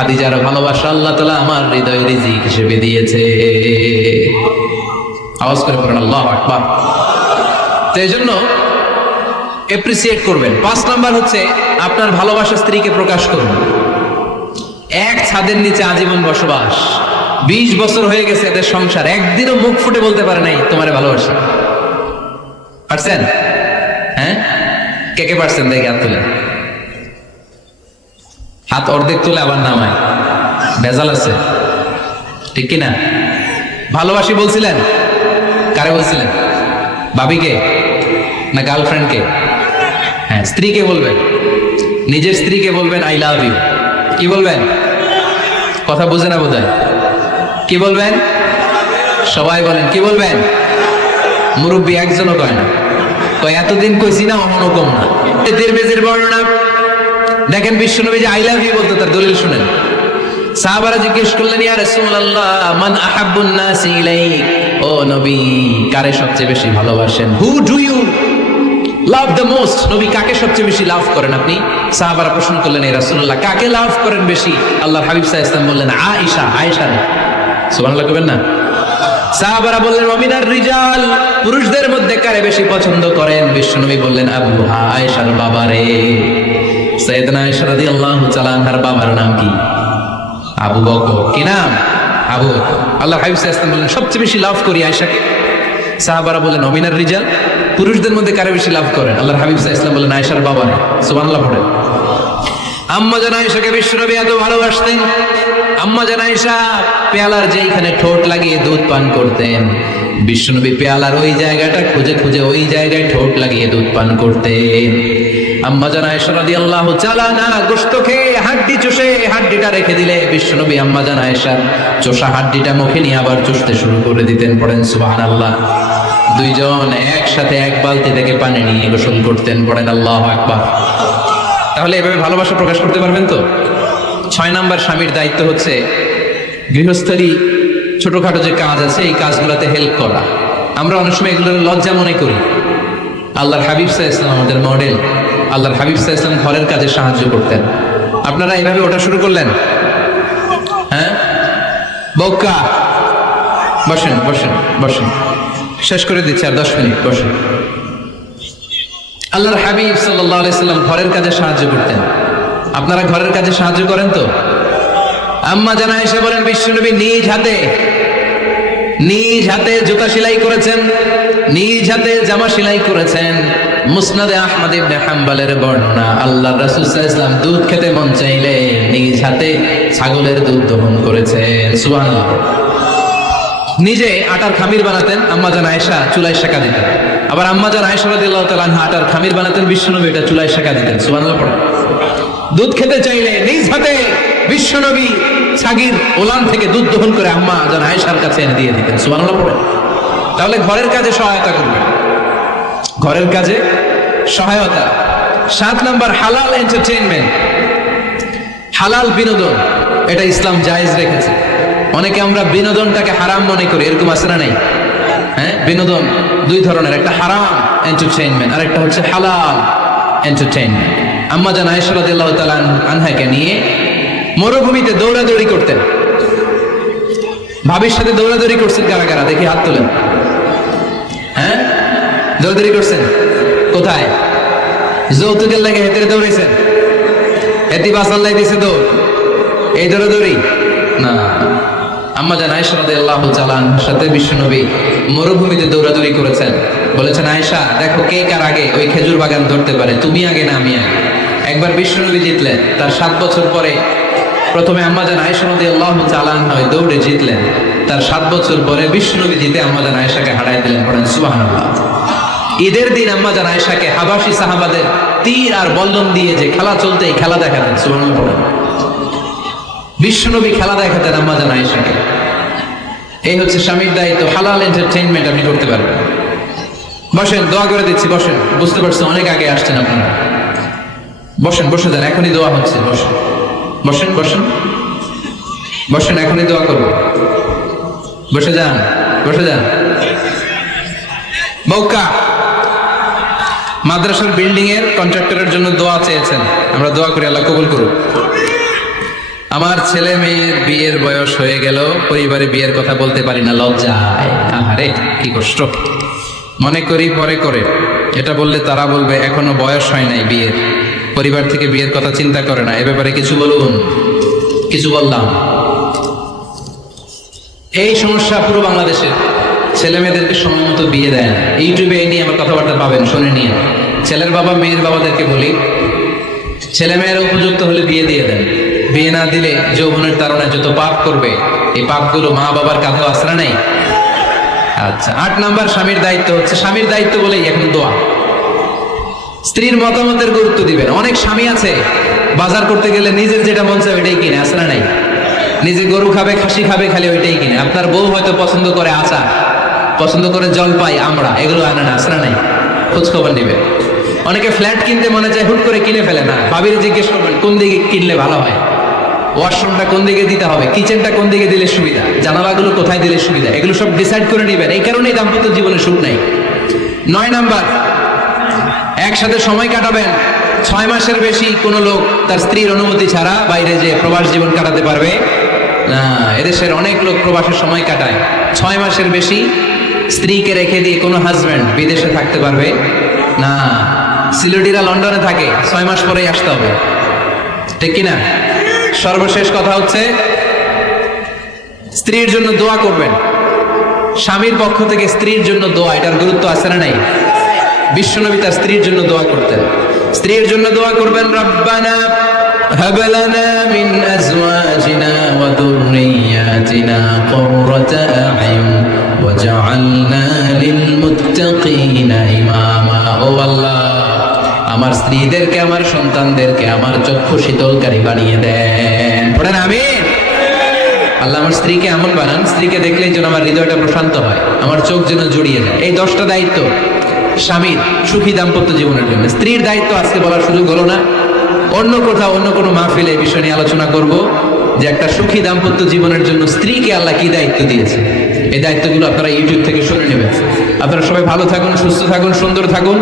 খাদিজার ভালোবাসা আল্লাহ তালা আমার হৃদয় রিজিক হিসেবে দিয়েছে। আওয়াজ করে পড়েন আল্লাহ আকবার। তো এই জন্য এপ্রিসিয়েট করবেন। পাঁচ নাম্বার হচ্ছে আপনার ভালোবাসা স্ত্রীকে প্রকাশ করুন। এক ছাদের নিচে আজীবন বসবাস। বিশ বছর হয়ে গেছে এদের সংসার। একদিনও মুখ ফুটে বলতে পারে নাই, তোমারে ভালোবাসা। পারছেন? হ্যাঁ? কে কে পারছেন দেখে হাত তুলে? হাত অর্ধেক তুলে আবার নামায়। ভেজাল আছে। ঠিক কিনা? ভালোবাসি বলছিলেন? কারে বলছিলেন? ভাবিকে? না গার্লফ্রেন্ডকে হ্যাঁ স্ত্রীকে বলবেন। নিজের স্ত্রীকে বলবেন আই লাভ ইউ কি বলবেন? কথা বুঝে না বোধ কি বলবেন? সবাই বলেন, কি বলবেন? মুরব্বী একজনও কয় না। কয়, এতদিন কইছি না, অমনও অন্যরকম না। তিরমিজির বর্ণনা। দেখেন বিশ্বনবী যে আই লাভ ইউ বলতো তার দলিল শুনেন। সাহাবারা জিজ্ঞেস করলেন, ইয়া রাসূলুল্লাহ, মান আহাব্বুন নাস ইলাইক? ও নবী, কারে সবচেয়ে বেশি ভালোবাসেন? Who do you love the most নবী, কাকে সবচেয়ে বেশি লাভ করেন আপনি? সাহাবারা প্রশ্ন করলেন এই রাসূলুল্লাহ, কাকে লাভ করেন বেশি? আল্লাহর হাবিব সাল্লাল্লাহু আলাইহি বললেন, আয়েশা আয়েশা সুবহানাল্লাহ কবেন না? সাহাবারা বললেন অমিনার রিজাল, পুরুষদের মধ্যে কারে বেশি পছন্দ করেন? বিশ্বনবী বললেন, আবু আয়েশার বাবারে সৈয়দনা আয়েশা রাদিয়াল্লাহু তাআলা আনহার বাবার নাম কি? আবু বকর। কি আবু আল্লাহ হাবিব সাল্লাল্লাহু বললেন সবচেয়ে বেশি লাভ করি আয়েশাকে। সাহাবারা বললেন অমিনার রিজাল। পুরুষদের মধ্যে কারে বেশি লাভ করেন? আল্লাহর হাবিব সাল্লাল্লাহু বললেন আয়েশার বাবারে সুবহানাল্লাহ পড়েন। আম্মা জান আয়েশাকে বিশ্বনবী এত ভালোবাসতেন। আম্মা জান আয়েশা পেয়ালার যেইখানে ঠোঁট লাগিয়ে দুধ পান করতেন। বিশ্বনবী পেয়ালার ওই জায়গাটা খুঁজে খুঁজে ওই জায়গায় ঠোঁট লাগিয়ে দুধ পান করতেন। আম্মা জান আয়েশা রাদিয়াল্লাহু তাআলা না গোশত খেয়ে হাড্ডি চষে হাড্ডিটা রেখে দিলে বিশ্বনবী আম্মা জান আয়েশার চষা হাড্ডিটা মুখে নিয়ে আবার চষতে শুরু করে দিতেন, পড়েন সুবহানাল্লাহ। দুইজন একসাথে এক বালতি থেকে পানি নিয়ে গোসল করতেন, পড়েন আল্লাহু আকবার। তাহলে এভাবে ভালোবাসা প্রকাশ করতে পারবেন তো? ছয় নাম্বার স্বামীর দায়িত্ব হচ্ছে গৃহস্থলী ছোটখাটো যে কাজ আছে, এই কাজগুলোতে হেল্প করা। আমরা অনেক সময় এগুলোর লজ্জা মনে করি। আল্লাহর হাবিব সাহা ইসলাম আমাদের মডেল আল্লাহর হাবিব সাহা ঘরের কাজে সাহায্য করতেন। আপনারা এইভাবে ওটা শুরু করলেন? হ্যাঁ? বৌকা বসেন বসেন বসেন। শেষ করে দিচ্ছি আর দশ মিনিট, বসেন। আল্লাহর হাবিব সাল্লাহ সাল্লাম ঘরের কাজে সাহায্য করতেন। আপনারা ঘরের কাজে সাহায্য করেন তো? আম্মা জানা এসে বলেন বিশ্বনবী নিজ হাতে নিজ হাতে জুতা সেলাই করেছেন, নিজ হাতে জামা সেলাই করেছেন। মুসনাদে আহমদ ইবনে হাম্বালের বর্ণনা আল্লাহ রাসূল সাল্লাল্লাহু দুধ খেতে মন চাইলে নিজ হাতে ছাগলের দুধ দহন করেছেন। সুবহানাল্লাহ। নিজে আটার খামির বানাতেন, আম্মা জান আয়েশা চুলায় শেখা দিতেন। আবার আম্মা জান আয়েশা রাদিয়াল্লাহু তাআলা আটার খামির বানাতেন, বিশ্বনবী এটা চুলায় শেখা দিতেন। সুবহানাল্লাহ দুধ খেতে চাইলে নিজ হাতে বিশ্বনবী ছাগির ওলান থেকে দুধ দহন করে আম্মা জান আয়েশার কাছে এনে দিয়ে দিতেন। সুবহানাল্লাহ তাহলে ঘরের কাজে সহায়তা করবেন। ঘরের কাজে সহায়তা। সাত নাম্বার হালাল এন্টারটেইনমেন্ট হালাল বিনোদন, এটা ইসলাম জায়েজ রেখেছে। অনেকে আমরা বিনোদনটাকে হারাম মনে করি, এরকম আছে না নাই? হ্যাঁ বিনোদন দুই ধরনের, একটা হারাম এন্টারটেইনমেন্ট আর একটা হচ্ছে হালাল এন্টারটেইনমেন্ট আম্মা জান তাআলা আনহাকে নিয়ে মরুভূমিতে দৌড়াদৌড়ি করতেন। ভাবির সাথে দৌড়াদৌড়ি করছেন কারা কারা? দেখি হাত তোলেন। হ্যাঁ? দৌড়াদৌড়ি করছেন। কোথায়? যৌতুকের লাগে হেতে দৌড়েছেন এতি বাসাল্লাই দিছে দৌড়। এই দৌড়াদৌড়ি না। আম্মা জান আয়েশা রাদিয়াল্লাহু তাআলা আনহার সাথে বিশ্বনবী মরুভূমিতে দৌড়াদৌড়ি করেছেন। বলেছেন, আয়েশা, দেখো কে কার আগে ওই খেজুর বাগান ধরতে পারে। তুমি আগে না, আমি আগে। একবার বিশ্বনবী জিতলেন। তার সাত বছর পরে প্রথমে আম্মা জান আয়েশা রাদিয়াল্লাহু তাআলা আনহা ওই দৌড়ে জিতলেন। তার সাত বছর পরে বিশ্বনবী জিতে আম্মা জান আয়েশাকে হারাই দিলেন পড়েন সুবহানাল্লাহ। ঈদের দিন আম্মা জান আয়েশাকে হাবাসি সাহাবাদের তীর আর বল্লম দিয়ে যে খেলা চলতে এই খেলা দেখাতেন পড়েন বিশ্বনবী খেলা দেখাতেন আম্মা জান আয়েশাকে। এই হচ্ছে স্বামীর দায়িত্ব, হালাল এন্টারটেইনমেন্ট আপনি করতে পারবেন। বসেন, দোয়া করে দিচ্ছি, বসেন। বুঝতে পারছেন, অনেক আগে আসছেন আপনারা। বসেন, বসে যান, এখনই দোয়া হচ্ছে, বসেন। বসেন বসেন। বসেন, এখনই দোয়া করব বসে যান বসে যান। মৌকা। মাদ্রাসার বিল্ডিং এর কন্ট্রাক্টরের জন্য দোয়া চেয়েছেন। আমরা দোয়া করি, আল্লাহ কবুল করুক। আমার ছেলে মেয়ের বিয়ের বয়স হয়ে গেল, পরিবারে বিয়ের কথা বলতে পারি না লজ্জায় আহারে, কি কষ্ট। মনে করি পরে করে। এটা বললে তারা বলবে, এখনও বয়স হয় নাই বিয়ের। পরিবার থেকে বিয়ের কথা চিন্তা করে না। এ ব্যাপারে কিছু বলুন, কিছু বললাম। এই সমস্যা পুরো বাংলাদেশের। ছেলে মেয়েদেরকে সময় মতো বিয়ে দেয় না। ইউটিউবে এই নিয়ে আমার কথাবার্তা পাবেন, শুনে নিয়ে। ছেলের বাবা, মেয়ের বাবাদেরকে বলি ছেলে মেয়েরা উপযুক্ত হলে বিয়ে দিয়ে দেন। বিয়ে না দিলে যৌবনের তারণায় যত পাপ করবে, এই পাপগুলো মা বাবার কাঁধেও আশ্রা নেই? আচ্ছা আট নাম্বার স্বামীর দায়িত্ব হচ্ছে, স্বামীর দায়িত্ব বলেই এখন দোয়া। স্ত্রীর মতামতের গুরুত্ব দিবেন। অনেক স্বামী আছে, বাজার করতে গেলে নিজের যেটা মন চায় ওইটাই কিনে, আসলে নাই। নিজে গরু খাবে, খাসি খাবে, খালি ওইটাই কিনে। আপনার বউ হয়তো পছন্দ করে আচার পছন্দ করে জল পাই আমরা। এগুলো আনে না, আসলে নাই। খোঁজ খবর নিবে। অনেকে ফ্ল্যাট কিনতে মনে চায়, হুট করে কিনে ফেলে। না, ভাবির জিজ্ঞেস করবেন, কোন দিকে কিনলে ভালো হয়? ওয়াশরুমটা কোন দিকে দিতে হবে? কিচেনটা কোন দিকে দিলে সুবিধা? জানালাগুলো কোথায় দিলে সুবিধা? এগুলো সব ডিসাইড করে নেবেন। এই কারণেই দাম্পত্য জীবনে সুখ নাই। নয় নাম্বার, একসাথে সময় কাটাবেন। ছয় মাসের বেশি কোনো লোক তার স্ত্রীর অনুমতি ছাড়া বাইরে যে প্রবাস জীবন কাটাতে পারবে। না, এদেশের অনেক লোক প্রবাসের সময় কাটায়। ছয় মাসের বেশি স্ত্রীকে রেখে দিয়ে কোনো হাজব্যান্ড বিদেশে থাকতে পারবে? না। সিলেটিরা লন্ডনে থাকে, ছয় মাস পরেই আসতে হবে। ঠিক কিনা? সর্বশেষ কথা হচ্ছে, স্ত্রীর জন্য দোয়া করবেন। স্বামীর পক্ষ থেকে স্ত্রীর জন্য দোয়া, এটার গুরুত্ব আছে না নাই? বিশ্বনবী তার স্ত্রীর জন্য দোয়া করতেন। স্ত্রীর জন্য দোয়া করবেন, রব্বানা হাবলানা মিন আজওয়াজিনা ওয়া দুররিয়াতিনা কুররাতা আয়ুন وجعلنا للمتقين إماما ও আল্লাহ আমার স্ত্রীদেরকে আমার সন্তানদেরকে আমার চক্ষু শীতলকারী বানিয়ে দেন পড়েন আমিন আল্লাহ আমার স্ত্রীকে এমন বানান স্ত্রীকে দেখলেই যেন আমার হৃদয়টা প্রশান্ত হয় আমার চোখ যেন জড়িয়ে যায় এই দশটা দায়িত্ব স্বামীর সুখী দাম্পত্য জীবনের জন্য স্ত্রীর দায়িত্ব আজকে বলার সুযোগ হলো না অন্য কোথাও অন্য কোনো মাহফিলে এই বিষয় নিয়ে আলোচনা করব যে একটা সুখী দাম্পত্য জীবনের জন্য স্ত্রীকে আল্লাহ কি দায়িত্ব দিয়েছে এই দায়িত্বগুলো আপনারা ইউটিউব থেকে শুনে নেবেন। আপনারা সবাই ভালো থাকুন, সুস্থ থাকুন, সুন্দর থাকুন।